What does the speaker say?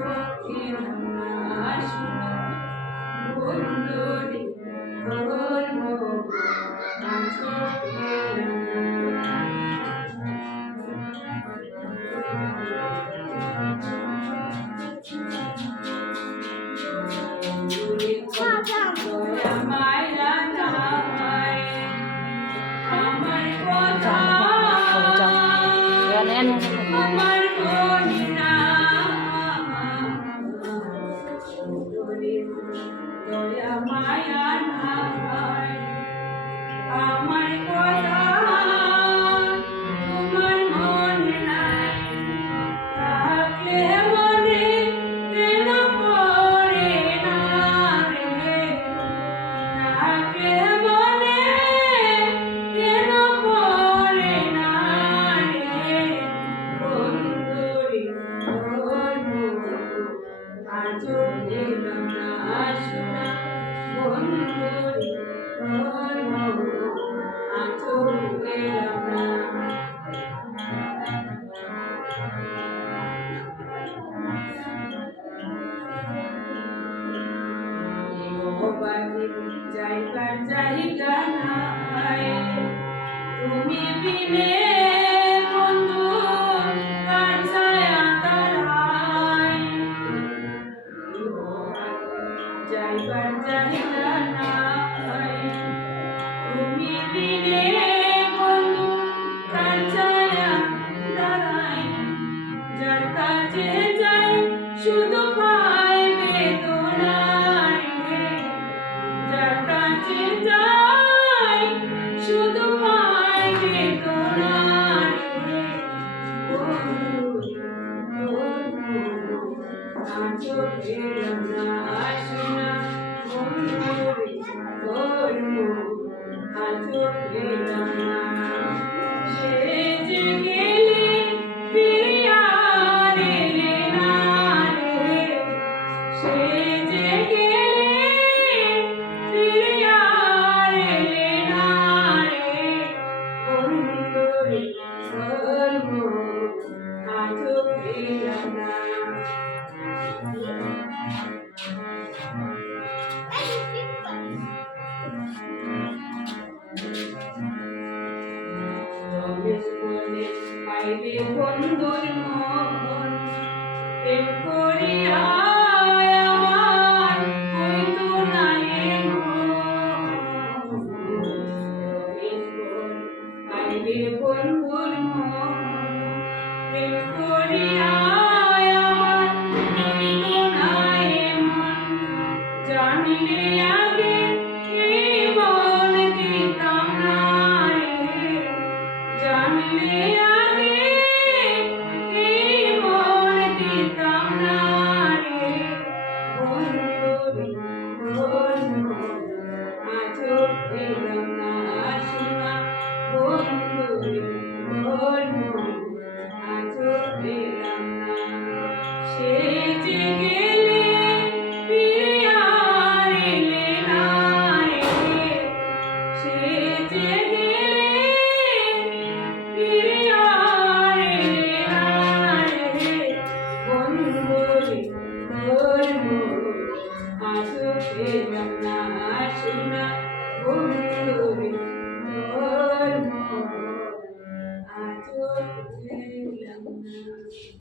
Thank you. দয়া মায়া না আমার বাজে জায়গার জায়গা নাই। তুমি বিনে বন্ধু কার ছায়া দাঁড়ায় যাইবার জায়গা পাইবে বন্ধুর মন প্রেম করিয়া পাইবে বন্ধুর মন প্রেম করিয়া Oh